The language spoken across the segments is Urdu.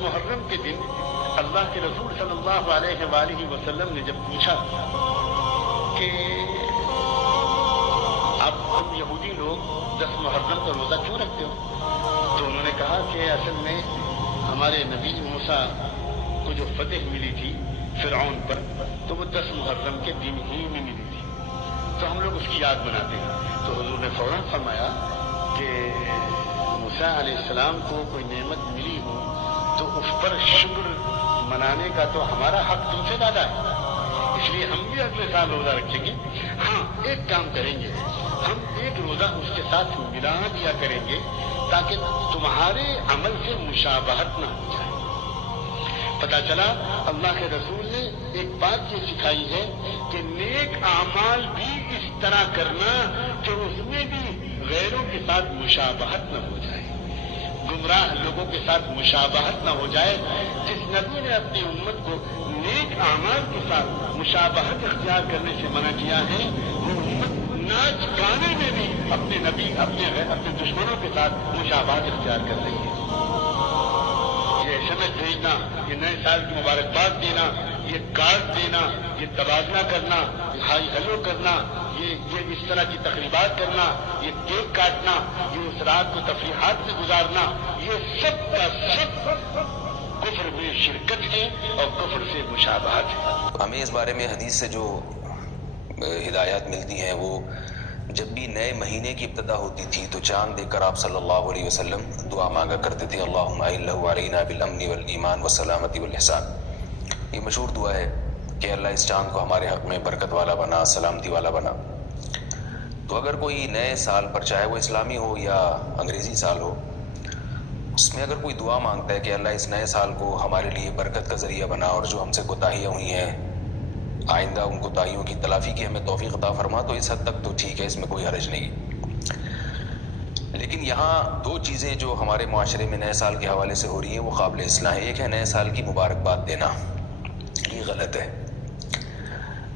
محرم کے دن اللہ کے رسول صلی اللہ علیہ وآلہ وسلم نے جب پوچھا کہ آپ تم یہودی لوگ 10 محرم کا روزہ کیوں رکھتے ہو، تو انہوں نے کہا کہ اصل میں ہمارے نبی موسیٰ کو جو فتح ملی تھی فرعون پر، تو وہ 10 محرم کے دن ہی میں ملی تھی، تو ہم لوگ اس کی یاد مناتے ہیں۔ تو حضور نے فوراً فرمایا کہ موسیٰ علیہ السلام کو کوئی نعمت ملی ہو تو اس پر شکر منانے کا تو ہمارا حق تم سے زیادہ ہے، اس لیے ہم بھی اگلے سال روزہ رکھیں گے۔ ہاں ایک کام کریں گے، ہم ایک روزہ اس کے ساتھ ملا دیا کریں گے تاکہ تمہارے عمل سے مشابہت نہ ہو جائے۔ پتہ چلا اللہ کے رسول نے ایک بات یہ سکھائی ہے کہ نیک اعمال بھی اس طرح کرنا کہ اس میں بھی غیروں کے ساتھ مشابہت نہ ہو جائے، گمراہ لوگوں کے ساتھ مشابہت نہ ہو جائے۔ جس نبی نے اپنی امت کو نیک اعمال کے ساتھ مشابہت اختیار کرنے سے منع کیا ہے، وہ امت ناچ گانے میں بھی اپنے نبی اپنے دشمنوں کے ساتھ مشابہت اختیار کر رہی ہے۔ یہ SMS بھیجنا، یہ نئے سال کی مبارکباد دینا، یہ کارڈ دینا، یہ تبادلہ کرنا، ہائی ہیلو کرنا، یہ اس طرح کی تقریبات کرنا، یہ کیک کاٹنا، یہ اس رات کو تفریحات سے گزارنا، یہ سب کا سب کفر میں شرکت ہے اور کفر سے مشابہت ہے۔ ہمیں اس بارے میں حدیث سے جو ہدایات ملتی ہیں، وہ جب بھی نئے مہینے کی ابتدا ہوتی تھی تو چاند دیکھ کر آپ صلی اللہ علیہ وسلم دعا مانگا کرتے تھے، اللہم اہلہ علینا بالامن والایمان والسلامتی والاحسان۔ یہ مشہور دعا ہے کہ اللہ اس چاند کو ہمارے حق میں برکت والا بنا، سلامتی والا بنا۔ تو اگر کوئی نئے سال پر، چاہے وہ اسلامی ہو یا انگریزی سال ہو، اس میں اگر کوئی دعا مانگتا ہے کہ اللہ اس نئے سال کو ہمارے لیے برکت کا ذریعہ بنا، اور جو ہم سے کوتاہیاں ہوئی ہیں آئندہ ان کوتاہیوں کی تلافی کی ہمیں توفیق عطا فرما، تو اس حد تک تو ٹھیک ہے، اس میں کوئی حرج نہیں۔ لیکن یہاں 2 چیزیں جو ہمارے معاشرے میں نئے سال کے حوالے سے ہو رہی ہیں وہ قابل اصلاح ہے۔ ایک ہے نئے سال کی مبارکباد دینا، یہ غلط ہے۔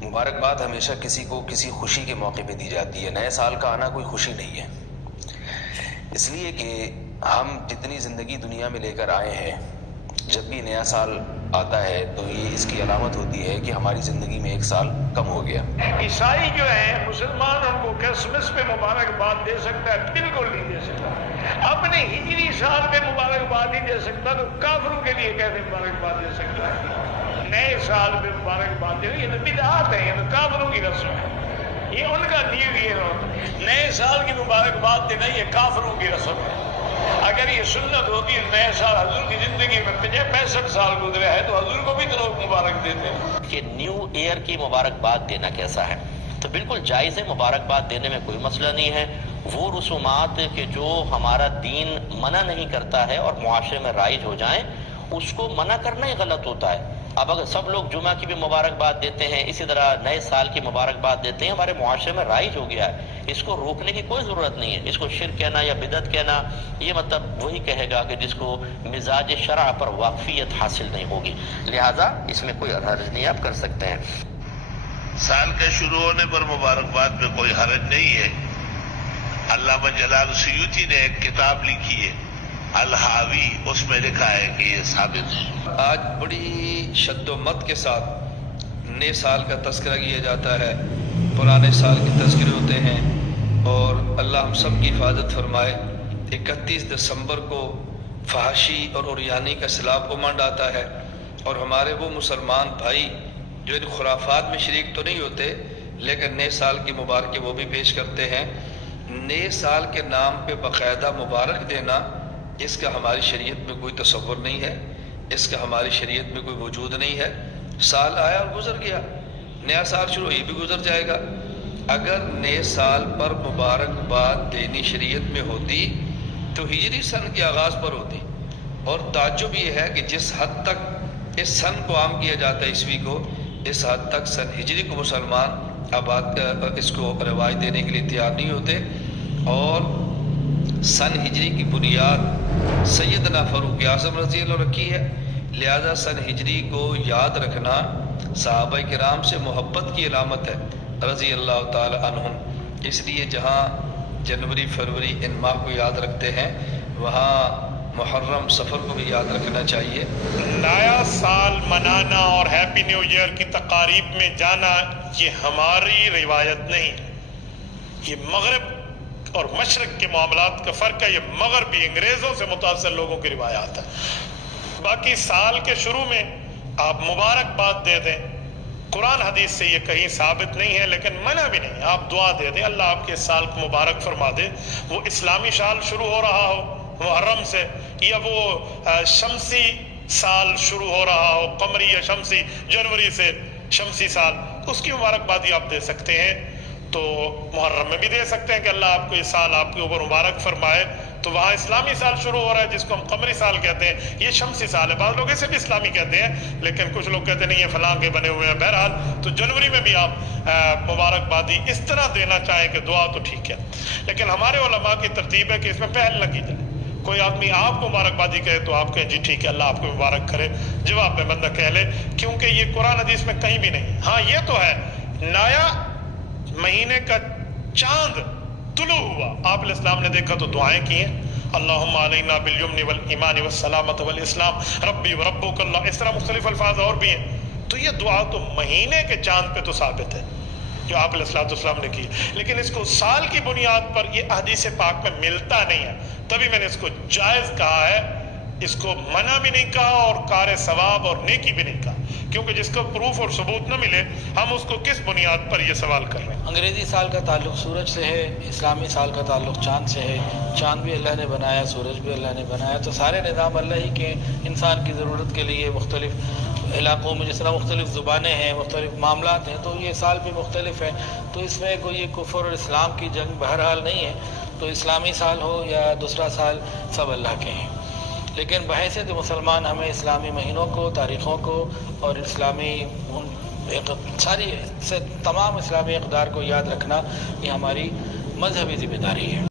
مبارکباد ہمیشہ کسی کو کسی خوشی کے موقع پہ دی جاتی ہے، نئے سال کا آنا کوئی خوشی نہیں ہے، اس لیے کہ ہم جتنی زندگی دنیا میں لے کر آئے ہیں، جب بھی نیا سال آتا ہے تو یہ اس کی علامت ہوتی ہے کہ ہماری زندگی میں 1 سال کم ہو گیا۔ عیسائی جو ہے مسلمان ان کو کرسمس پہ مبارکباد دے سکتا ہے؟ بالکل نہیں دے سکتا۔ اپنے ہجری سال میں مبارکباد نہیں دے سکتا تو کافروں کے لیے کیسے مبارکباد دے سکتا ہے؟ نئے سال میں مبارکباد دے، یہ تو بدعت ہے، یہ تو کافروں کی رسم ہے، یہ ان کا دی ہوئی ہے۔ نئے سال کی مبارکباد دینا یہ کافروں کی رسم ہے۔ اگر یہ سنت ہوتی ہے نئے سال، حضور کی زندگی میں 65 سال گزرے ہیں تو حضور کو بھی تو لوگ مبارک دیتے ہیں کہ نیو ایئر کی مبارکباد دینا کیسا ہے؟ تو بالکل جائز ہے، مبارکباد دینے میں کوئی مسئلہ نہیں ہے۔ وہ رسومات کہ جو ہمارا دین منع نہیں کرتا ہے اور معاشرے میں رائج ہو جائیں، اس کو منع کرنا ہی غلط ہوتا ہے۔ اب اگر سب لوگ جمعہ کی بھی مبارکباد دیتے ہیں، اسی طرح نئے سال کی مبارکباد دیتے ہیں، ہمارے معاشرے میں رائج ہو گیا ہے، اس کو روکنے کی کوئی ضرورت نہیں ہے۔ اس کو شرک کہنا یا بدعت کہنا، یہ مطلب وہی کہے گا کہ جس کو مزاج شرع پر واقفیت حاصل نہیں ہوگی، لہٰذا اس میں کوئی حرج نہیں، آپ کر سکتے ہیں۔ سال کے شروع ہونے پر مبارکباد میں کوئی حرج نہیں ہے۔ علامہ جلال سیوطی نے ایک کتاب لکھی ہے الحاوی، اس میں لکھا ہے کہ یہ ثابت ہے۔ آج بڑی شد و مت کے ساتھ نئے سال کا تذکرہ کیا جاتا ہے، پرانے سال کے تذکرے ہوتے ہیں، اور اللہ ہم سب کی حفاظت فرمائے۔ 31 دسمبر کو فحاشی اور عریانی کا سیلاب امنڈ آتا ہے، اور ہمارے وہ مسلمان بھائی جو ان خرافات میں شریک تو نہیں ہوتے لیکن نئے سال کی مبارکیں وہ بھی پیش کرتے ہیں۔ نئے سال کے نام پہ باقاعدہ مبارک دینا، اس کا ہماری شریعت میں کوئی تصور نہیں ہے، اس کا ہماری شریعت میں کوئی وجود نہیں ہے۔ سال آیا اور گزر گیا، نیا سال شروع، یہ بھی گزر جائے گا۔ اگر نئے سال پر مبارکباد دینی شریعت میں ہوتی تو ہجری سن کے آغاز پر ہوتی، اور تعجب یہ ہے کہ جس حد تک اس سن کو عام کیا جاتا ہے عیسوی کو، اس حد تک سن ہجری کو مسلمان اس کو روایت دینے کے لیے تیار نہیں ہوتے۔ اور سن ہجری کی بنیاد سیدنا فاروق اعظم رضی اللہ عنہ رکھی ہے، لہذا سن ہجری کو یاد رکھنا صحابہ کرام سے محبت کی علامت ہے رضی اللہ تعالی عنہم۔ اس لیے جہاں جنوری فروری ان ماہ کو یاد رکھتے ہیں، وہاں محرم سفر کو بھی یاد رکھنا چاہیے۔ نیا سال منانا اور ہیپی نیو ایئر کی تقاریب میں جانا یہ ہماری روایت نہیں، یہ مغرب اور مشرق کے معاملات کا فرق ہے، یہ مغربی انگریزوں سے متاثر لوگوں کی روایات ہے۔ باقی سال کے شروع میں آپ مبارکباد دے دیں، قرآن حدیث سے یہ کہیں ثابت نہیں ہے، لیکن منع بھی نہیں، آپ دعا دے دیں اللہ آپ کے سال کو مبارک فرما دے۔ وہ اسلامی سال شروع ہو رہا ہو محرم سے، یا وہ شمسی سال شروع ہو رہا ہو قمری یا شمسی جنوری سے شمسی سال، اس کی مبارکبادی آپ دے سکتے ہیں۔ تو محرم میں بھی دے سکتے ہیں کہ اللہ آپ کو یہ سال آپ کے اوپر مبارک فرمائے، تو وہاں اسلامی سال شروع ہو رہا ہے جس کو ہم قمری سال کہتے ہیں، یہ شمسی سال ہے، بعض لوگ اسے بھی اسلامی کہتے ہیں لیکن کچھ لوگ کہتے ہیں نہیں یہ فلاں کے بنے ہوئے ہیں۔ بہرحال تو جنوری میں بھی آپ مبارکبادی اس طرح دینا چاہیں کہ دعا تو ٹھیک ہے، لیکن ہمارے علماء کی ترتیب ہے کہ اس میں پہل نہ کی جائے۔ کوئی آدمی آپ کو مبارکبادی کہے تو آپ کہیں جی ٹھیک ہے اللہ آپ کو مبارک کرے، جواب میں بندہ کہہ لے، کیونکہ یہ قرآن حدیث میں کہیں بھی نہیں۔ ہاں یہ تو ہے نیا مہینے کا چاند طلوع ہوا، آپ علیہ السلام نے دیکھا تو دعائیں کی ہیں، اللہم علینا بالیمن والایمان والسلامۃ والاسلام ربی وربک اللہ، اس طرح مختلف الفاظ اور بھی ہیں۔ تو یہ دعا تو مہینے کے چاند پہ تو ثابت ہے جو آپ علیہ السلام نے کی، لیکن اس کو سال کی بنیاد پر یہ حدیث پاک میں ملتا نہیں ہے، تبھی میں نے اس کو جائز کہا ہے، اس کو منع بھی نہیں کہا اور کار ثواب اور نیکی بھی نہیں کہا، کیونکہ جس کو پروف اور ثبوت نہ ملے ہم اس کو کس بنیاد پر یہ سوال کر رہے ہیں۔ انگریزی سال کا تعلق سورج سے ہے، اسلامی سال کا تعلق چاند سے ہے، چاند بھی اللہ نے بنایا، سورج بھی اللہ نے بنایا، تو سارے نظام اللہ ہی کے انسان کی ضرورت کے لیے مختلف علاقوں میں جس طرح مختلف زبانیں ہیں، مختلف معاملات ہیں، تو یہ سال بھی مختلف ہے، تو اس میں کوئی یہ کفر اور اسلام کی جنگ بہرحال نہیں ہے، تو اسلامی سال ہو یا دوسرا سال سب اللہ کے ہیں، لیکن بحیثیت مسلمان ہمیں اسلامی مہینوں کو، تاریخوں کو اور اسلامی ساری سے تمام اسلامی اقدار کو یاد رکھنا یہ ہماری مذہبی ذمہ داری ہے۔